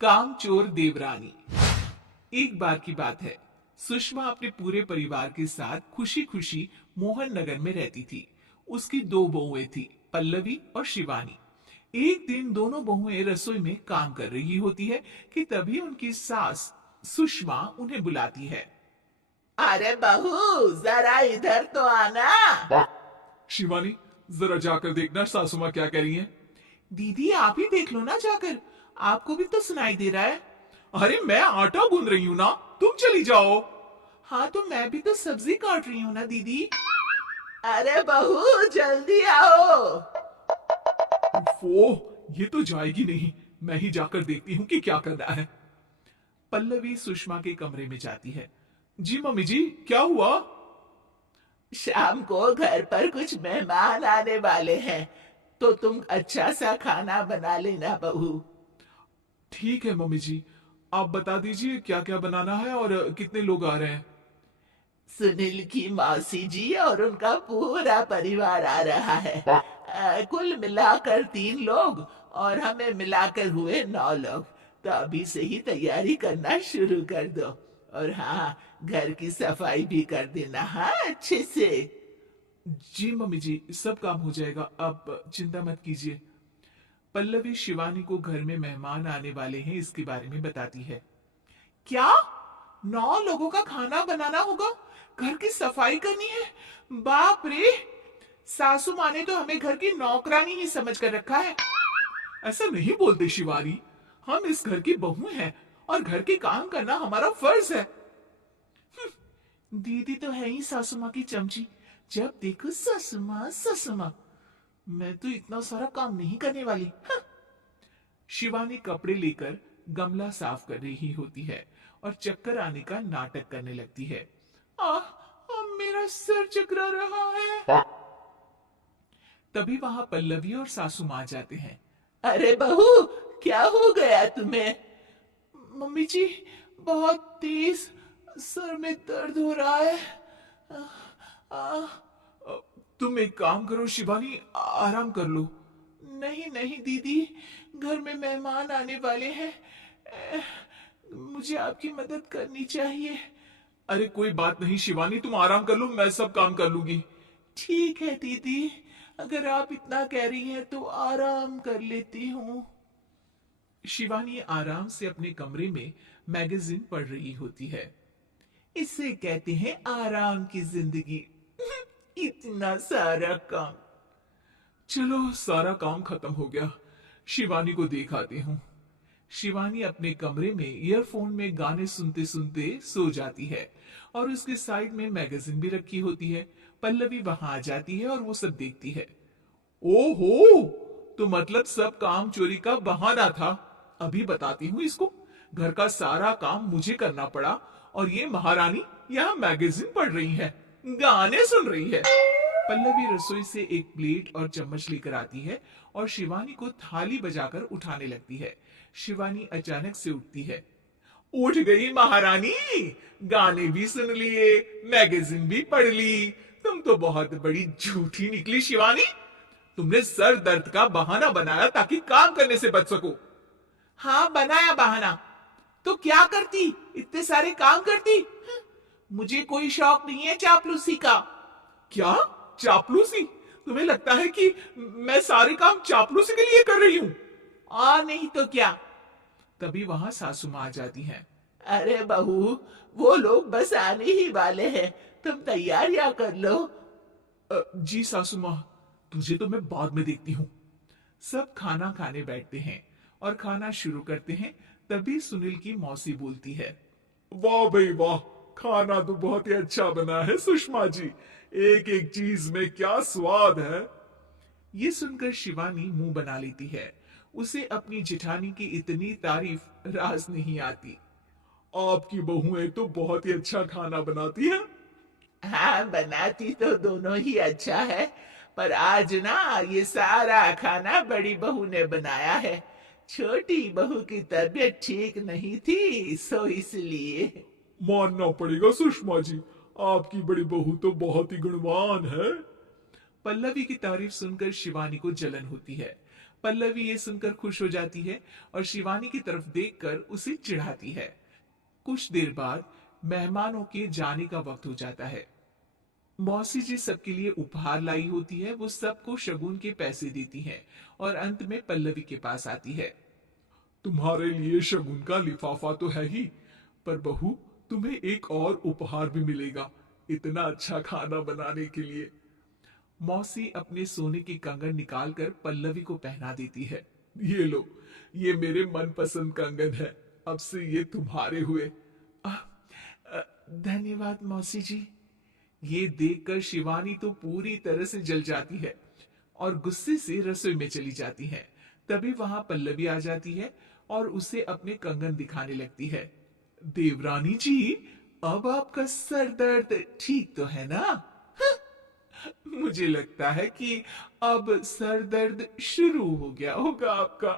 कामचोर देवरानी। एक बार की बात है, सुषमा अपने पूरे परिवार के साथ खुशी खुशी मोहन नगर में रहती थी। उसकी दो बहुएं थी, पल्लवी और शिवानी। एक दिन दोनों बहुएं रसोई में काम कर रही होती है कि तभी उनकी सास सुषमा उन्हें बुलाती है। अरे बहू, जरा इधर तो आना। शिवानी, जरा जाकर देखना सासू माँ क्या कह रही हैं। दीदी आप ही देख लो ना जाकर, आपको भी तो सुनाई दे रहा है। अरे मैं आटा गूंद रही हूँ ना, तुम चली जाओ। हाँ तो मैं भी तो सब्जी काट रही हूँ ना दीदी। अरे बहू, जल्दी आओ। वो ये तो जाएगी नहीं, मैं ही जाकर देखती हूँ कि क्या करना है। पल्लवी सुषमा के कमरे में जाती है। जी मम्मी जी, क्या हुआ? शाम को घर पर कुछ मेहमान आने वाले हैं, तो तुम अच्छा सा खाना बना लेना बहू। ठीक है मम्मी जी, आप बता दीजिए क्या क्या बनाना है और कितने लोग आ रहे हैं। सुनील की मौसी जी और उनका पूरा परिवार आ रहा है। कुल मिलाकर 3 लोग और हमें मिलाकर हुए 9 लोग। तो अभी से ही तैयारी करना शुरू कर दो। और हाँ, घर की सफाई भी कर देना, हाँ, अच्छे से। जी मम्मी जी, सब काम हो जाएगा, आप चिंता मत कीजिए। पल्लवी शिवानी को घर में मेहमान आने वाले हैं इसके बारे में बताती है। क्या? 9 लोगों का खाना बनाना होगा, घर की सफाई करनी है? बाप रे! सासू माँ ने तो हमें घर की नौकरानी ही समझ कर रखा है। ऐसा नहीं बोलते शिवानी, हम इस घर की बहू हैं और घर के काम करना हमारा फर्ज है। दीदी तो है ही सासू माँ की चमची, जब देखो सासू माँ सासू माँ। मैं तो इतना सारा काम नहीं करने वाली। हाँ। शिवानी कपड़े लेकर गमला साफ कर रही होती है और चक्कर आने का नाटक करने लगती है। मेरा सिर चकरा रहा है। तभी वहां पल्लवी और सासू माँ जाते हैं। अरे बहू, क्या हो गया तुम्हें? मम्मी जी, बहुत तेज सर में दर्द हो रहा है। आ, तुम एक काम करो शिवानी, आराम कर लो। नहीं नहीं दीदी, घर में मेहमान आने वाले हैं, मुझे आपकी मदद करनी चाहिए। अरे कोई बात नहीं शिवानी, तुम आराम कर लो, मैं सब काम कर लूंगी। ठीक है दीदी, अगर आप इतना कह रही हैं तो आराम कर लेती हूँ। शिवानी आराम से अपने कमरे में मैगजीन पढ़ रही होती है। इसे कहते हैं आराम की जिंदगी। इतना सारा काम। चलो सारा काम खत्म हो गया, शिवानी को देख आती हूँ। शिवानी अपने कमरे में ईयरफोन में गाने सुनते सुनते सो जाती है और उसके साइड में मैगजीन भी रखी होती है। पल्लवी वहां आ जाती है और वो सब देखती है। ओहो, तो मतलब सब काम चोरी का बहाना था। अभी बताती हूँ इसको। घर का सारा काम मुझे करना पड़ा और ये महारानी यहाँ मैगजीन पढ़ रही है, गाने सुन रही है। पल्लवी रसोई से एक प्लेट और चम्मच लेकर आती है और शिवानी को थाली बजाकर उठाने लगती है। शिवानी अचानक से उठती है। उठ गई महारानी, गाने भी सुन लिए, मैगजीन भी पढ़ ली। तुम तो बहुत बड़ी झूठी निकली शिवानी। तुमने सर दर्द का बहाना बनाया ताकि काम करने से बच सको। हाँ बनाया बहाना, तो क्या करती, इतने सारे काम करती। मुझे कोई शौक नहीं है चापलूसी का। क्या? चापलूसी? तुम्हें लगता है कि मैं सारे काम चापलूसी के लिए कर रही हूं? और नहीं तो क्या। तभी वहां सासू माँ आ जाती हैं। अरे बहू, वो लोग बस आने ही वाले हैं, तुम तैयारियां कर लो। जी सासू माँ, तुझे तो मैं बाद में देखती हूँ। सब खाना खाने बैठते हैं और खाना शुरू करते हैं। तभी सुनील की मौसी बोलती है। वाह भाई वाह, खाना तो बहुत ही अच्छा बना है सुषमा जी, एक एक चीज में क्या स्वाद है। ये सुनकर शिवानी मुंह बना लेती है। उसे अपनी जेठानी की इतनी तारीफ रास नहीं आती। आपकी बहुएं तो बहुत ही अच्छा खाना बनाती हैं। हाँ, बनाती तो दोनों ही अच्छा है, पर आज ना ये सारा खाना बड़ी बहू ने बनाया है। छोटी बहू की तबीयत ठीक नहीं थी, सो इसलिए। मानना पड़ेगा सुषमा जी, आपकी बड़ी बहू तो बहुत ही गुणवान है। पल्लवी की तारीफ सुनकर शिवानी को जलन होती है, पल्लवी ये सुनकर खुश हो जाती है और शिवानी की तरफ देखकर उसे चिढ़ाती है। कुछ देर बाद मेहमानों के जाने का वक्त हो जाता है। मौसी जी सबके लिए उपहार लाई होती है, वो सबको शगुन के पैसे देती है और अंत में पल्लवी के पास आती है। तुम्हारे लिए शगुन का लिफाफा तो है ही, पर बहू तुम्हें एक और उपहार भी मिलेगा इतना अच्छा खाना बनाने के लिए। मौसी अपने सोने की कंगन निकालकर पल्लवी को पहना देती है। ये लो, ये मेरे मनपसंद कंगन है, अब से ये तुम्हारे हुए। धन्यवाद मौसी जी। ये देखकर शिवानी तो पूरी तरह से जल जाती है और गुस्से से रसोई में चली जाती है। तभी वहां पल्लवी आ जाती है और उसे अपने कंगन दिखाने लगती है। देवरानी जी, अब आपका सर दर्द ठीक तो है ना? मुझे लगता है कि अब सर दर्द शुरू हो गया होगा आपका।